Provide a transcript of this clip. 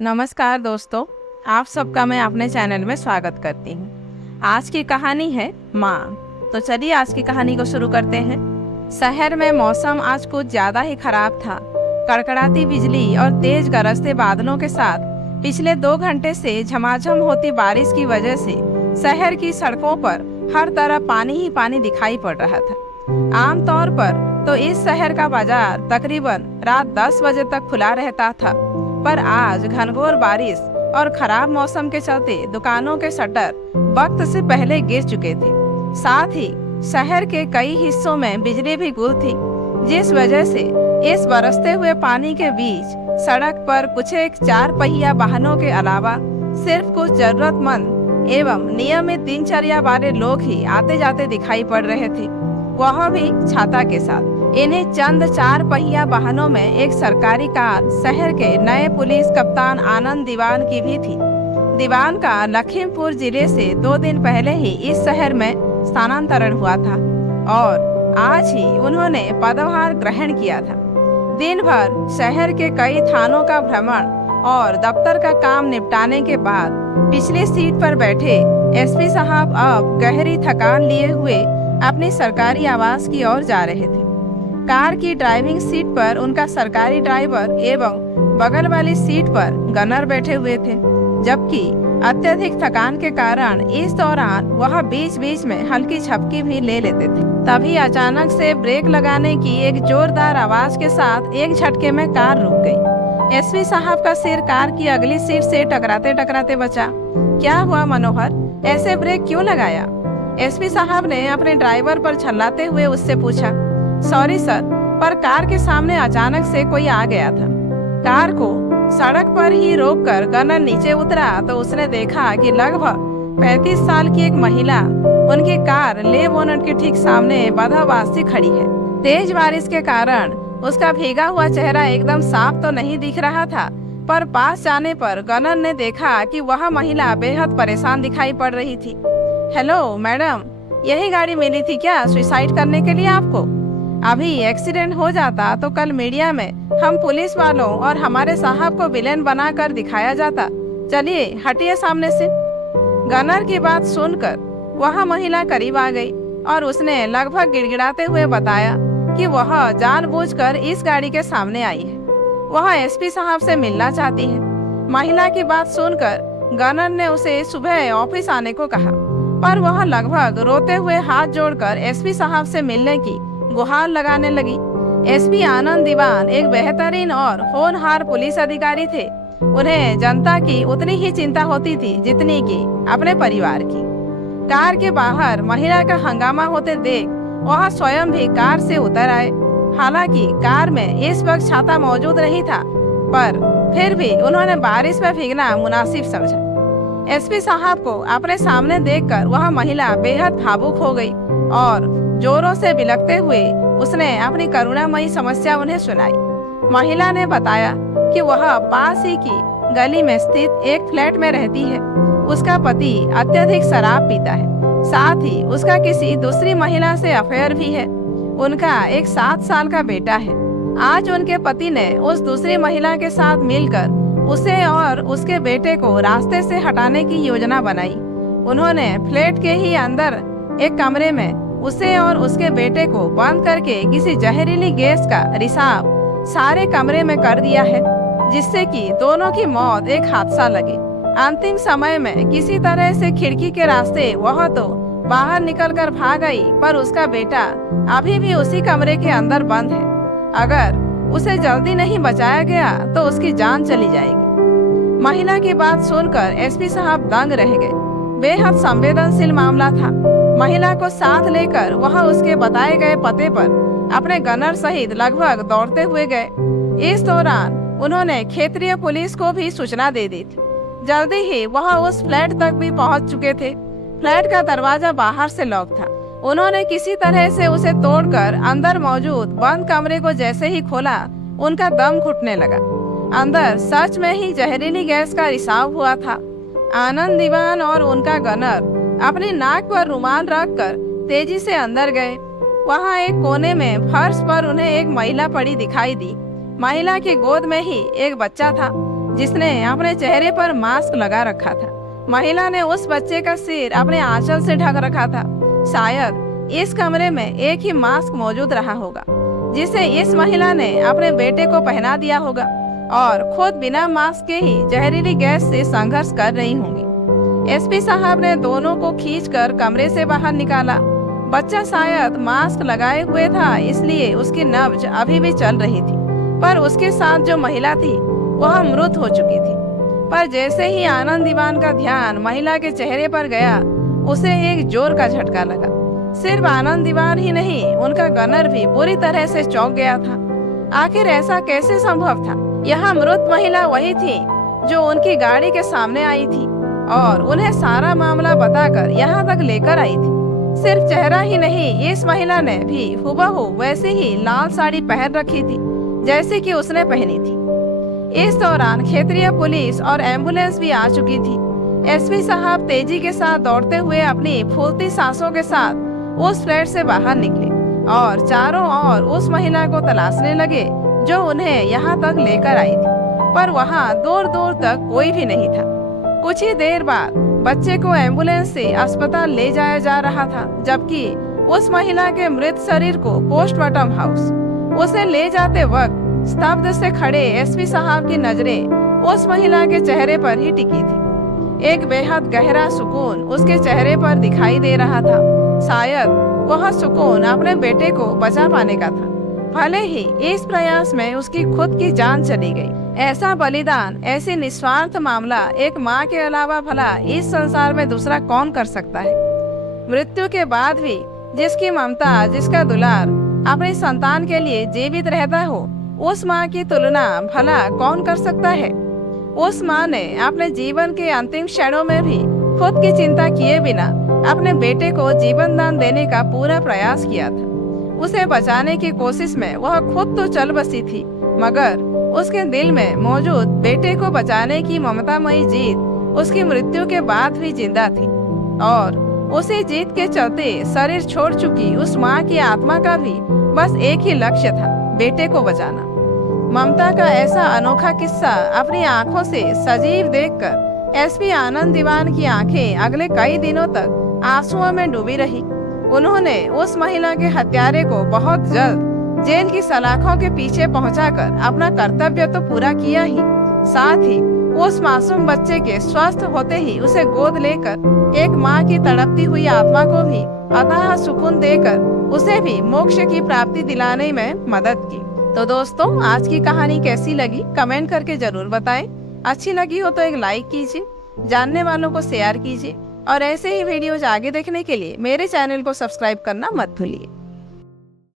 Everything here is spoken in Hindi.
नमस्कार दोस्तों, आप सबका मैं अपने चैनल में स्वागत करती हूँ। आज की कहानी है माँ। तो चलिए आज की कहानी को शुरू करते हैं। शहर में मौसम आज कुछ ज़्यादा ही खराब था। कड़कड़ाती बिजली और तेज गरजते बादलों के साथ पिछले 2 घंटे से झमाझम होती बारिश की वजह से शहर की सड़कों पर हर तरफ पानी ही पानी दिखाई पड़ रहा था। आमतौर पर तो इस शहर का बाजार तकरीबन रात 10 बजे तक खुला रहता था, पर आज घनघोर बारिश और खराब मौसम के चलते दुकानों के शटर वक्त से पहले गिर चुके थे। साथ ही शहर के कई हिस्सों में बिजली भी गुल थी, जिस वजह से इस बरसते हुए पानी के बीच सड़क पर कुछ एक 4 पहिया वाहनों के अलावा सिर्फ कुछ जरूरतमंद एवं नियमित दिनचर्या वाले लोग ही आते जाते दिखाई पड़ रहे थे, वह भी छाता के साथ। इन्हें चंद 4 पहिया वाहनों में एक सरकारी कार शहर के नए पुलिस कप्तान आनंद दीवान की भी थी। दीवान का लखीमपुर जिले से 2 दिन पहले ही इस शहर में स्थानांतरण हुआ था और आज ही उन्होंने पदभार ग्रहण किया था। दिन भर शहर के कई थानों का भ्रमण और दफ्तर का काम निपटाने के बाद पिछली सीट पर बैठे एसपी साहब अब गहरी थकान लिए हुए अपनी सरकारी आवास की ओर जा रहे थे। कार की ड्राइविंग सीट पर उनका सरकारी ड्राइवर एवं बगल वाली सीट पर गनर बैठे हुए थे, जबकि अत्यधिक थकान के कारण इस दौरान वह बीच बीच में हल्की झपकी भी ले लेते थे। तभी अचानक से ब्रेक लगाने की एक जोरदार आवाज के साथ एक झटके में कार रुक गई। एसपी साहब का सिर कार की अगली सीट से टकराते टकराते बचा। क्या हुआ मनोहर, ऐसे ब्रेक क्यों लगाया? एसपी साहब ने अपने ड्राइवर पर झल्लाते हुए उससे पूछा। सॉरी सर, पर कार के सामने अचानक से कोई आ गया था। कार को सड़क पर ही रोककर गनर नीचे उतरा तो उसने देखा कि लगभग 35 साल की एक महिला उनकी कार ले बोनट के ठीक सामने बदहवासी खड़ी है। तेज बारिश के कारण उसका भीगा हुआ चेहरा एकदम साफ तो नहीं दिख रहा था, पर पास जाने पर गनर ने देखा कि वह महिला बेहद परेशान दिखाई पड़ रही थी। हेलो मैडम, यही गाड़ी मिली थी क्या सुसाइड करने के लिए आपको? अभी एक्सीडेंट हो जाता तो कल मीडिया में हम पुलिस वालों और हमारे साहब को विलेन बनाकर दिखाया जाता। चलिए हटिए सामने से। गनर की बात सुनकर वह महिला करीब आ गई और उसने लगभग गिड़गिड़ाते हुए बताया कि वह जानबूझकर इस गाड़ी के सामने आई है। वह एसपी साहब से मिलना चाहती है। महिला की बात सुनकर गनर ने उसे सुबह ऑफिस आने को कहा, पर वह लगभग रोते हुए हाथ जोड़कर एसपी साहब से मिलने की गुहार लगाने लगी। एसपी आनंद दीवान एक बेहतरीन और होनहार पुलिस अधिकारी थे। उन्हें जनता की उतनी ही चिंता होती थी जितनी कि अपने परिवार की। कार के बाहर महिला का हंगामा होते देख वह स्वयं भी कार से उतर आए। हालांकि कार में इस वक्त छाता मौजूद नहीं था, पर फिर भी उन्होंने बारिश में भीगना मुनासिब समझा। एसपी साहब को अपने सामने देखकर वह महिला बेहद भावुक हो गई और जोरों से बिलखते हुए उसने अपनी करुणामयी समस्या उन्हें सुनाई। महिला ने बताया कि वह पास ही की गली में स्थित एक फ्लैट में रहती है। उसका पति अत्यधिक शराब पीता है, साथ ही उसका किसी दूसरी महिला से अफेयर भी है। उनका एक 7 साल का बेटा है। आज उनके पति ने उस दूसरी महिला के साथ मिलकर उसे और उसके बेटे को रास्ते से हटाने की योजना बनाई। उन्होंने फ्लैट के ही अंदर एक कमरे में उसे और उसके बेटे को बंद करके किसी जहरीली गैस का रिसाव सारे कमरे में कर दिया है, जिससे कि दोनों की मौत एक हादसा लगे। अंतिम समय में किसी तरह से खिड़की के रास्ते वह तो बाहर निकलकर भाग गई, पर उसका बेटा अभी भी उसी कमरे के अंदर बंद है। अगर उसे जल्दी नहीं बचाया गया तो उसकी जान चली जाएगी। महिला की बात सुनकर एसपी साहब दंग रह गए। बेहद संवेदनशील मामला था। महिला को साथ लेकर वह उसके बताए गए पते पर अपने गनर सहित लगभग दौड़ते हुए गए। इस दौरान उन्होंने क्षेत्रीय पुलिस को भी सूचना दे दी थी। जल्दी ही वह उस फ्लैट तक भी पहुंच चुके थे। फ्लैट का दरवाजा बाहर से लॉक था। उन्होंने किसी तरह से उसे तोड़कर अंदर मौजूद बंद कमरे को जैसे ही खोला, उनका दम घुटने लगा। अंदर सच में ही जहरीली गैस का रिसाव हुआ था। आनंद दीवान और उनका गनर अपनी नाक पर रुमाल रखकर तेजी से अंदर गए। वहां एक कोने में फर्श पर उन्हें एक महिला पड़ी दिखाई दी। महिला की गोद में ही एक बच्चा था, जिसने अपने चेहरे पर मास्क लगा रखा था। महिला ने उस बच्चे का सिर अपने आंचल से ढक रखा था। शायद इस कमरे में एक ही मास्क मौजूद रहा होगा जिसे इस महिला ने अपने बेटे को पहना दिया होगा और खुद बिना मास्क के ही जहरीली गैस से संघर्ष कर रही होंगी। एसपी साहब ने दोनों को खींचकर कमरे से बाहर निकाला। बच्चा शायद मास्क लगाए हुए था, इसलिए उसकी नब्ज अभी भी चल रही थी, पर उसके साथ जो महिला थी वह मृत हो चुकी थी। पर जैसे ही आनंद दीवान का ध्यान महिला के चेहरे पर गया, उसे एक जोर का झटका लगा। सिर्फ आनंद दीवान ही नहीं, उनका गनर भी बुरी तरह से चौंक गया था। आखिर ऐसा कैसे संभव था? यह मृत महिला वही थी जो उनकी गाड़ी के सामने आई थी और उन्हें सारा मामला बताकर यहाँ तक लेकर आई थी। सिर्फ चेहरा ही नहीं, इस महिला ने भी हुबहू वैसे ही लाल साड़ी पहन रखी थी जैसे कि उसने पहनी थी। इस दौरान क्षेत्रीय पुलिस और एम्बुलेंस भी आ चुकी थी। एसपी साहब तेजी के साथ दौड़ते हुए अपनी फूलती सांसों के साथ उस फ्लैट से बाहर निकले और चारों ओर उस महिला को तलाशने लगे जो उन्हें यहाँ तक लेकर आई थी, पर वहाँ दूर दूर तक कोई भी नहीं था। कुछ ही देर बाद बच्चे को एम्बुलेंस से अस्पताल ले जाया जा रहा था, जबकि उस महिला के मृत शरीर को पोस्टमार्टम हाउस उसे ले जाते वक्त स्तब्ध से खड़े एसपी साहब की नजरें उस महिला के चेहरे पर ही टिकी थी। एक बेहद गहरा सुकून उसके चेहरे पर दिखाई दे रहा था। शायद वह सुकून अपने बेटे को बचा पाने का था, भले ही इस प्रयास में उसकी खुद की जान चली गई। ऐसा बलिदान, ऐसी निस्वार्थ मामला एक माँ के अलावा भला इस संसार में दूसरा कौन कर सकता है? मृत्यु के बाद भी जिसकी ममता, जिसका दुलार अपने संतान के लिए जीवित रहता हो, उस माँ की तुलना भला कौन कर सकता है? उस माँ ने अपने जीवन के अंतिम क्षणों में भी खुद की चिंता किए बिना अपने बेटे को जीवन दान देने का पूरा प्रयास किया था। उसे बचाने की कोशिश में वह खुद तो चल बसी थी, मगर उसके दिल में मौजूद बेटे को बचाने की ममतामयी जीत उसकी मृत्यु के बाद भी जिंदा थी। और उसी जीत के चलते शरीर छोड़ चुकी उस माँ की आत्मा का भी बस एक ही लक्ष्य था, बेटे को बचाना। ममता का ऐसा अनोखा किस्सा अपनी आंखों से सजीव देखकर एसपी आनंद दीवान की आंखें अगले कई दिनों तक आंसुओं में डूबी रही। उन्होंने उस महिला के हत्यारे को बहुत जल्द जेल की सलाखों के पीछे पहुंचाकर अपना कर्तव्य तो पूरा किया ही, साथ ही उस मासूम बच्चे के स्वस्थ होते ही उसे गोद लेकर एक माँ की तड़पती हुई आत्मा को भी अथाह सुकून देकर उसे भी मोक्ष की प्राप्ति दिलाने में मदद की। तो दोस्तों, आज की कहानी कैसी लगी कमेंट करके जरूर बताएं। अच्छी लगी हो तो एक लाइक कीजिए, जानने वालों को शेयर कीजिए और ऐसे ही वीडियोज आगे देखने के लिए मेरे चैनल को सब्सक्राइब करना मत भूलिए।